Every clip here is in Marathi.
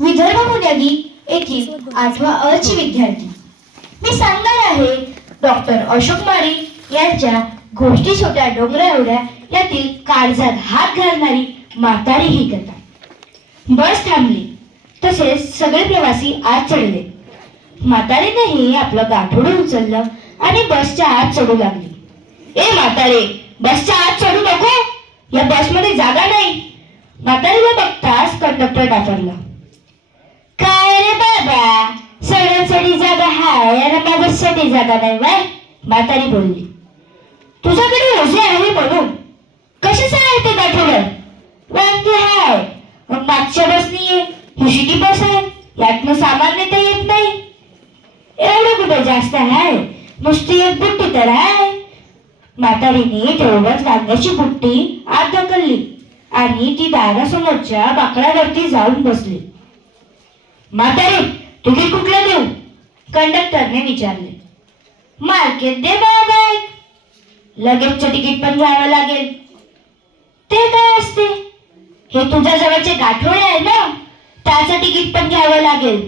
विदर्भ पुण्यागी येथील 8वा अ ची विद्यार्थी मी सांगणार आहे डॉक्टर अशोक माळी यांच्या गोष्टी छोट्या डोंगरा एवढ्या यातील काळजात हात घालणारी म्हातारी ही कथा. बस थांबली तसेच सगळे प्रवासी आत चढले. म्हातारीनेही आपलं गाठोडं उचललं आणि बसच्या आत चढू लागली. ए म्हातारे, बसच्या आत चढू नको, या बसमध्ये जागा नाही. म्हातारीला बघताच कंडक्टर डाफरला. काय रे बाबा, सगळ्यांसाठी जागा हाय आणि माझ्यासाठी जागा नाही बाय, म्हातारी बोलली. तुझ्याकडे ओझे आहे म्हणून. कशाचं आहे ते गाठोडं? वांगी हाय. मग मागच्या बसनी ये, ही शिटी बस आहे, यातनं सामान नेता येत नाही. एवढं कुठे जास्त आहे, नुसती एक बुट्टी तर आहे. म्हातारीने तेवढ्याच वांग्याची बुट्टी आत ढकलली आणि ती दारासमोरच्या बाकडावरती जाऊन बसली. म्हातारी, तिकीट कुठलं देऊ? कंडक्टरने विचारले. मार्केट दे बाबा, लगेचचं तिकीट पण घ्यावं लागेल. ते काय असते? हे तुझ्या जवळचे गाठोडे आहे ना, त्याचं तिकीट पण घ्यावं लागेल.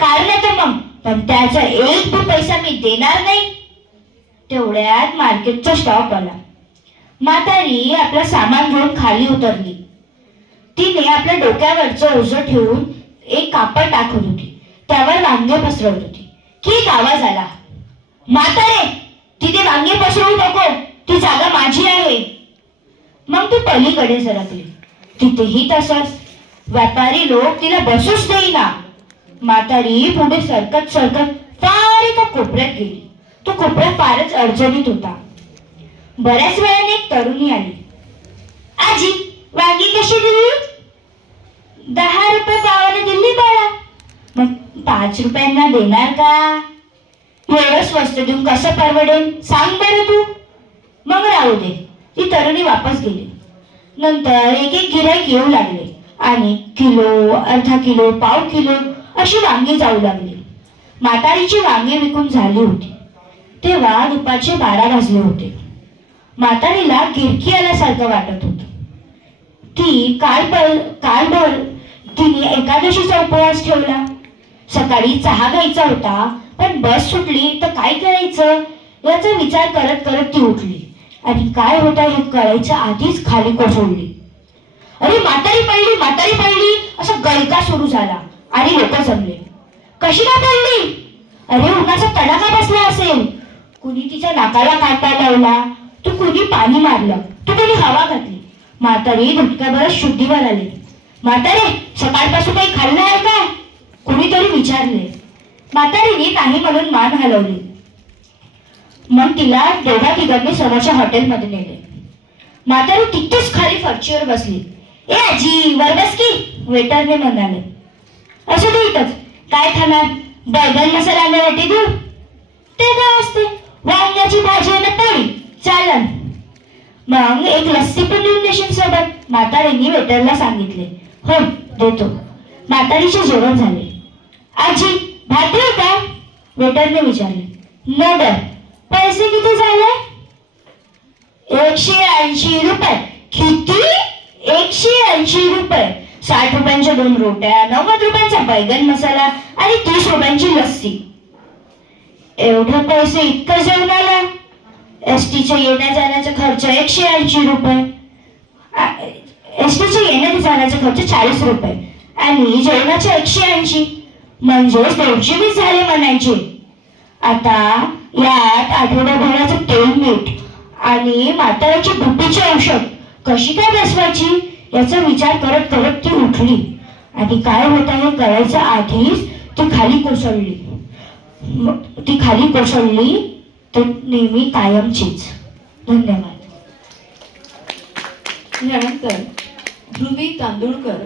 काढलं तर मग, पण त्याचा एक भी पैसा मी देणार नाही. तेवढ्यात मार्केटचा स्टॉप आला. म्हातारी आपलं सामान घेऊन खाली उतरली. तिने आपल्या डोक्यावरचं ओझं ठेवून एक कापड टाकत होती, त्यावर वांगे पसरवत होती की एक आवाज आला. म्हातारे, तिथे वांगे पसरवू नको, ती जागा माझी आहे. मग ती पलीकडे सरकली. तिथेही तसंच. व्यापारी लोक तिला बसूच देईना. म्हातारी पुढे सरकत सरकत फार एका कोपऱ्यात गेली. तो कोपरा फारच अडचणीत होता. बऱ्याच वेळाने एक तरुणी आली. आजी, वांगी कशी दिली? 10 रुपये पावाने दिली बाळा. मग 5 रुपयांना देणार का? एवढं स्वस्त देऊन कसं परवडेल सांग बरं तू. मग राहू दे. ती तरुणी वापस गेली. नंतर एक एक गिऱ्हाईक येऊ लागले आणि किलो, अर्धा किलो, पाव किलो अशी वांगी जाऊ लागली. म्हातारीची वांगी विकून झाली होती. तेव्हा दुपारचे 12 वाजले होते. म्हातारीला गिरकी आल्यासारखं वाटत होतं. ती कालभर तिने एकादशीचा उपवास ठेवला. सकाळी चहा घ्यायचा होता, पण बस सुटली तर काय करायचं याचा विचार करत करत ती उठली आणि काय होतं हे कळायच्या आधीच खाली कोसळली. अरे म्हातारी पडली, म्हातारी पडली असा गलका सुरू झाला आणि लोक जमले. कशी का पडली? अरे उन्हाचा तडाखा बसला असेल. कुणी तिच्या नाकाला काटा लावला, तू कुणी पाणी मारलं, तू कुणी हवा घातली. म्हातारी धुटक्याभर शुद्धीवर आली. म्हातारे, सकाळपासून काही खाल्लं आहे का? कुणीतरी विचारले. म्हातारीने नाही म्हणून मान हलवली. मग तिला दोघा तिघांनी समोरच्या हॉटेलमध्ये नेले. म्हातारी तिथेच खाली फरशीवर बसली. ए आजी, वर बस की, वेटरने म्हणाले. असं तू इथंच काय खाणार? बैगन मसाला रोटी देऊ? ते काय असते? वांग्याची भाजी आणि पोळी चालन. मग एक लस्सी पण देऊन देशील सोबत? म्हातारीने वेटरला सांगितले. हो देतो. म्हातारीचे जेवण झाले. आजी, भात देऊ का? वेटरने विचारले. न ग. पैसे किती झाले? 180 रुपये. किती? 180 रुपये. 60 रुपयांच्या 2 रोट्या, 90 रुपयांचा बैगन मसाला आणि 30 रुपयांची लस्सी. एवढे पैसे इतकं जेवणाला? एसटीच्या येण्या जाण्याचा खर्च 180 रुपये. एसटीच्या येण्या जाण्याचा खर्च 40 रुपये आणि जेवणाचे 180, म्हणजेच 220 झाले म्हणायचे. आता यात आठवड्याभराचं तेल, मीठ आणि म्हाताऱ्याची बुट्टीची औषध कशी काय बसवायची याचा विचार करत करत ती उठली आणि काय होत आहे कळायच्या आधीच ती खाली कोसळली. तर नेहमी कायमचीच. धन्यवाद. यानंतर ध्रुवी तांदूळकर